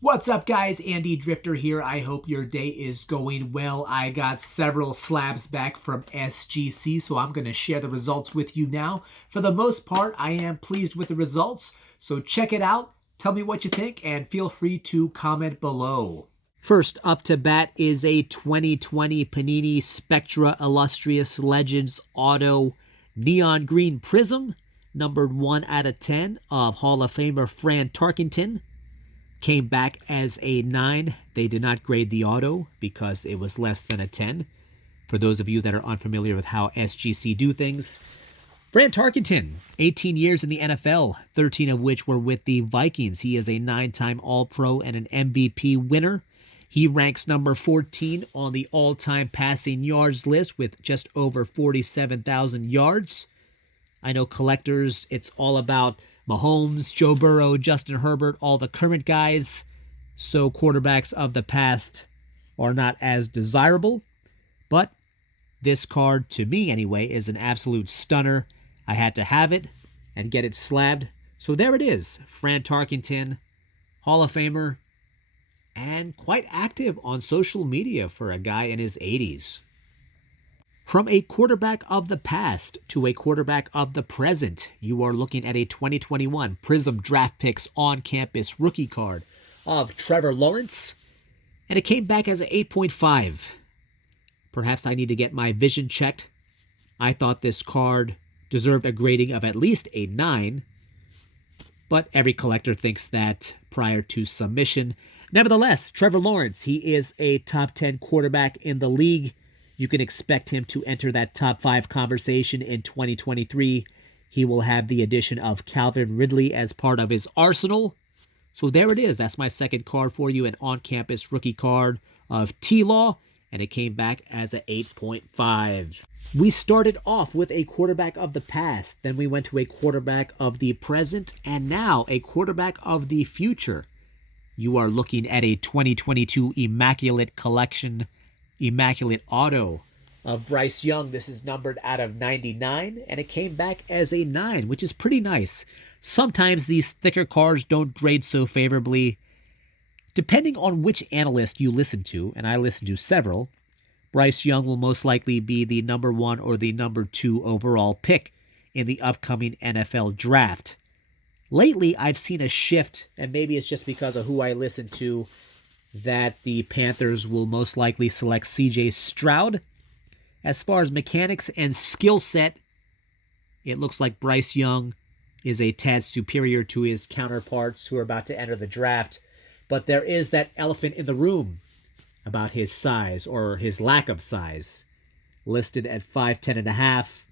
What's up, guys? Andy Drifter here. I hope your day is going well. I got several slabs back from SGC, so I'm going to share the results with you now. For the most part, I am pleased with the results, so check it out. Tell me what you think, and feel free to comment below. First up to bat is a 2020 Panini Spectra Illustrious Legends Auto Neon Green Prism, numbered 1 out of 10 of Hall of Famer Fran Tarkenton. Came back as a 9. They did not grade the auto because it was less than a 10. For those of you that are unfamiliar with how SGC do things, Fran Tarkenton, 18 years in the NFL, 13 of which were with the Vikings. He is a 9-time All-Pro and an MVP winner. He ranks number 14 on the all-time passing yards list with just over 47,000 yards. I know collectors, it's all about Mahomes, Joe Burrow, Justin Herbert, all the current guys. So quarterbacks of the past are not as desirable. But this card, to me anyway, is an absolute stunner. I had to have it and get it slabbed. So there it is. Fran Tarkenton, Hall of Famer, and quite active on social media for a guy in his 80s. From a quarterback of the past to a quarterback of the present, you are looking at a 2021 Prism Draft Picks on-campus rookie card of Trevor Lawrence, and it came back as an 8.5. Perhaps I need to get my vision checked. I thought this card deserved a grading of at least a 9, but every collector thinks that prior to submission. Nevertheless, Trevor Lawrence, he is a top 10 quarterback in the league. You can expect him to enter that top 5 conversation in 2023. He will have the addition of Calvin Ridley as part of his arsenal. So there it is. That's my second card for you, an on-campus rookie card of T-Law, and it came back as an 8.5. We started off with a quarterback of the past, then we went to a quarterback of the present, and now a quarterback of the future. You are looking at a 2022 Immaculate Collection Immaculate Auto of Bryce Young. This is numbered out of 99, and it came back as a 9, which is pretty nice. Sometimes these thicker cards don't grade so favorably. Depending on which analyst you listen to, and I listen to several, Bryce Young will most likely be the number 1 or the number 2 overall pick in the upcoming NFL draft. Lately, I've seen a shift, and maybe it's just because of who I listen to, that the Panthers will most likely select C.J. Stroud. As far as mechanics and skill set, it looks like Bryce Young is a tad superior to his counterparts who are about to enter the draft. But there is that elephant in the room about his size, or his lack of size. Listed at 5'10 and a half,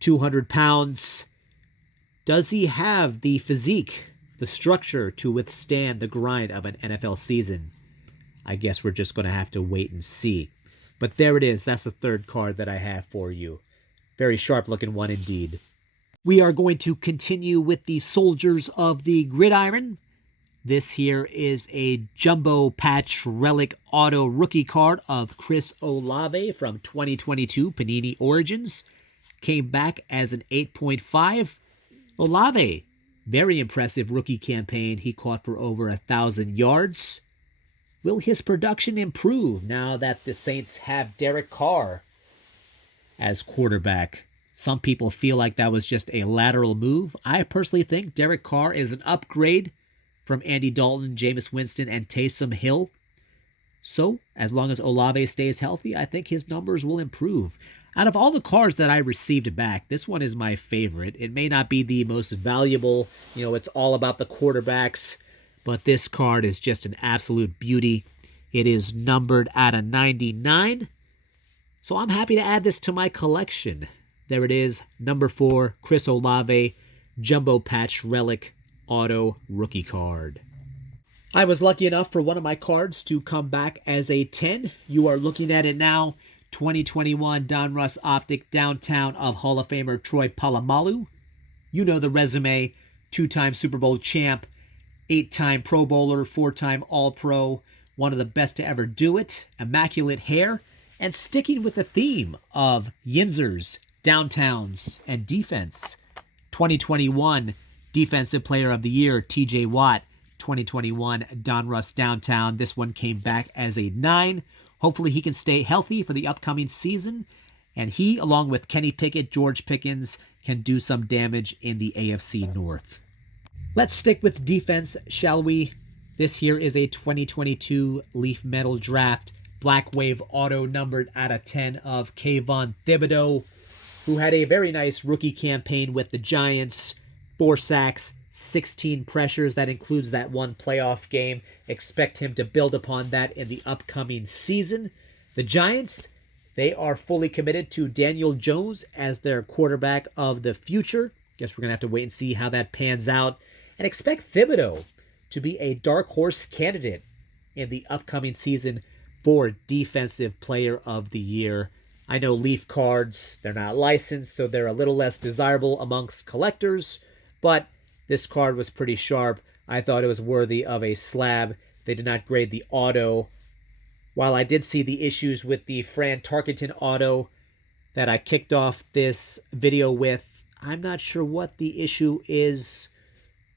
200 pounds. Does he have the physique, the structure to withstand the grind of an NFL season? I guess we're just going to have to wait and see. But there it is. That's the third card that I have for you. Very sharp-looking one indeed. We are going to continue with the Soldiers of the Gridiron. This here is a Jumbo Patch Relic Auto Rookie card of Chris Olave from 2022 Panini Origins. Came back as an 8.5. Olave, very impressive rookie campaign. He caught for over 1,000 yards. Will his production improve now that the Saints have Derek Carr as quarterback? Some people feel like that was just a lateral move. I personally think Derek Carr is an upgrade from Andy Dalton, Jameis Winston, and Taysom Hill. So, as long as Olave stays healthy, I think his numbers will improve. Out of all the cards that I received back, this one is my favorite. It may not be the most valuable. It's all about the quarterbacks. But this card is just an absolute beauty. It is numbered out of 99. So I'm happy to add this to my collection. There it is, number 4, Chris Olave, Jumbo Patch Relic Auto Rookie card. I was lucky enough for one of my cards to come back as a 10. You are looking at it now. 2021 Donruss Optic Downtown of Hall of Famer Troy Polamalu. You know the resume. 2-time Super Bowl champ. 8-time Pro Bowler, 4-time All-Pro, one of the best to ever do it, immaculate hair, and sticking with the theme of Yinzers, downtowns, and defense. 2021 Defensive Player of the Year, TJ Watt. 2021 Donruss Downtown. This one came back as a 9. Hopefully he can stay healthy for the upcoming season. And he, along with Kenny Pickett, George Pickens, can do some damage in the AFC North. Let's stick with defense, shall we? This here is a 2022 Leaf Metal Draft Black Wave auto numbered out of 10 of Kayvon Thibodeau, who had a very nice rookie campaign with the Giants. 4 sacks, 16 pressures. That includes that one playoff game. Expect him to build upon that in the upcoming season. The Giants, they are fully committed to Daniel Jones as their quarterback of the future. Guess we're going to have to wait and see how that pans out. And expect Thibodeau to be a dark horse candidate in the upcoming season for Defensive Player of the Year. I know Leaf cards, they're not licensed, so they're a little less desirable amongst collectors, but this card was pretty sharp. I thought it was worthy of a slab. They did not grade the auto. While I did see the issues with the Fran Tarkenton auto that I kicked off this video with, I'm not sure what the issue is.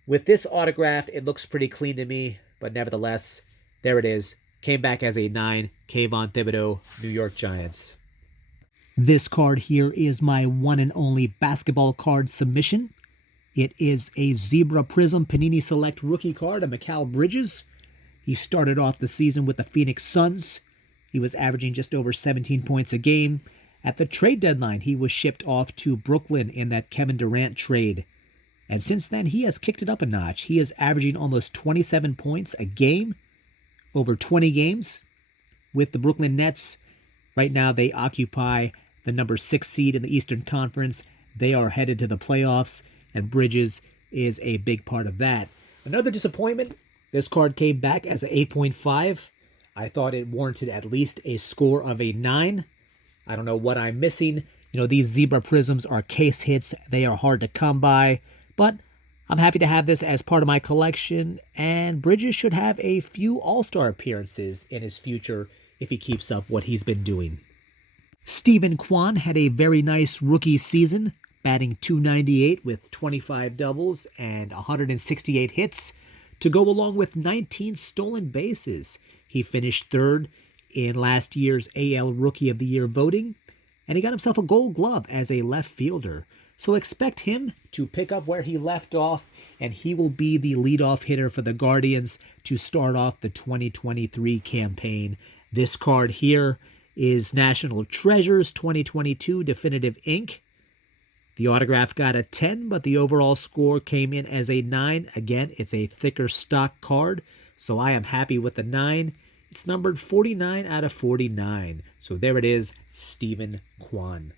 With this autograph, it looks pretty clean to me, but nevertheless, there it is. Came back as a 9, Kayvon Thibodeau, New York Giants. This card here is my one and only basketball card submission. It is a Zebra Prism Panini Select rookie card of Mikal Bridges. He started off the season with the Phoenix Suns. He was averaging just over 17 points a game. At the trade deadline, he was shipped off to Brooklyn in that Kevin Durant trade. And since then, he has kicked it up a notch. He is averaging almost 27 points a game over 20 games with the Brooklyn Nets. Right now, they occupy the number 6 seed in the Eastern Conference. They are headed to the playoffs, and Bridges is a big part of that. Another disappointment, this card came back as an 8.5. I thought it warranted at least a score of a 9. I don't know what I'm missing. You know, these Zebra Prisms are case hits. They are hard to come by, but I'm happy to have this as part of my collection, and Bridges should have a few All-Star appearances in his future if he keeps up what he's been doing. Stephen Kwan had a very nice rookie season, batting .298 with 25 doubles and 168 hits to go along with 19 stolen bases. He finished 3rd in last year's AL Rookie of the Year voting, and he got himself a Gold Glove as a left fielder. So expect him to pick up where he left off, and he will be the leadoff hitter for the Guardians to start off the 2023 campaign. This card here is National Treasures 2022 Definitive Ink. The autograph got a 10, but the overall score came in as a 9. Again, it's a thicker stock card, so I am happy with the 9. It's numbered 49 out of 49. So there it is, Stephen Kwan.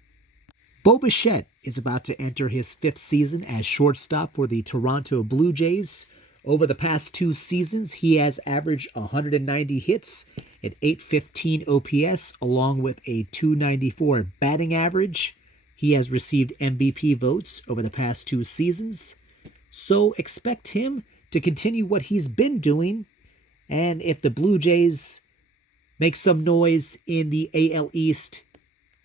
Bo Bichette is about to enter his 5th season as shortstop for the Toronto Blue Jays. Over the past 2 seasons, he has averaged 190 hits, an .815 OPS, along with a .294 batting average. He has received MVP votes over the past 2 seasons. So expect him to continue what he's been doing. And if the Blue Jays make some noise in the AL East,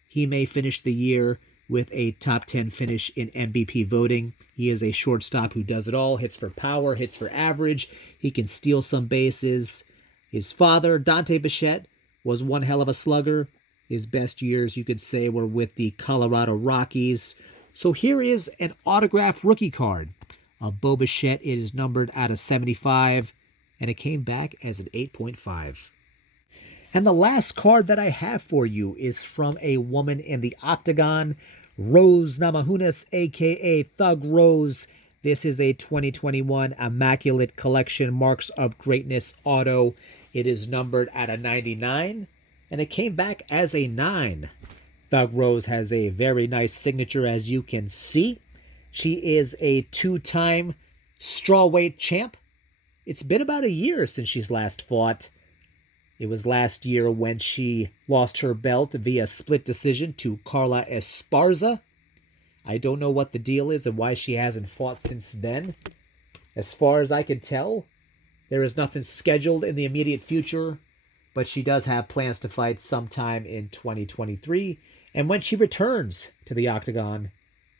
he may finish the year with a top 10 finish in MVP voting. He is a shortstop who does it all. Hits for power, hits for average. He can steal some bases. His father, Dante Bichette, was one hell of a slugger. His best years, you could say, were with the Colorado Rockies. So here is an autographed rookie card of Bo Bichette. It is numbered out of 75, and it came back as an 8.5. And the last card that I have for you is from a woman in the octagon, Rose Namajunas, a.k.a. Thug Rose. This is a 2021 Immaculate Collection Marks of Greatness auto. It is numbered at a 99, and it came back as a 9. Thug Rose has a very nice signature, as you can see. She is a 2-time strawweight champ. It's been about a year since she's last fought. It was last year when she lost her belt via split decision to Carla Esparza. I don't know what the deal is and why she hasn't fought since then. As far as I can tell, there is nothing scheduled in the immediate future, but she does have plans to fight sometime in 2023. And when she returns to the octagon,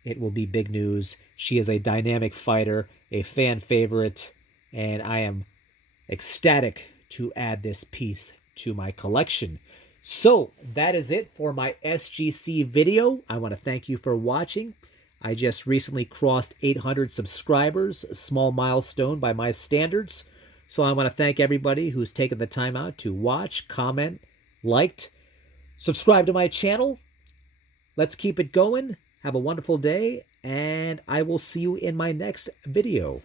it will be big news. She is a dynamic fighter, a fan favorite, and I am ecstatic to add this piece to my collection. So that is it for my SGC video. I want to thank you for watching. I just recently crossed 800 subscribers, a small milestone by my standards. So I want to thank everybody who's taken the time out to watch, comment, liked, subscribe to my channel. Let's keep it going. Have a wonderful day, and I will see you in my next video.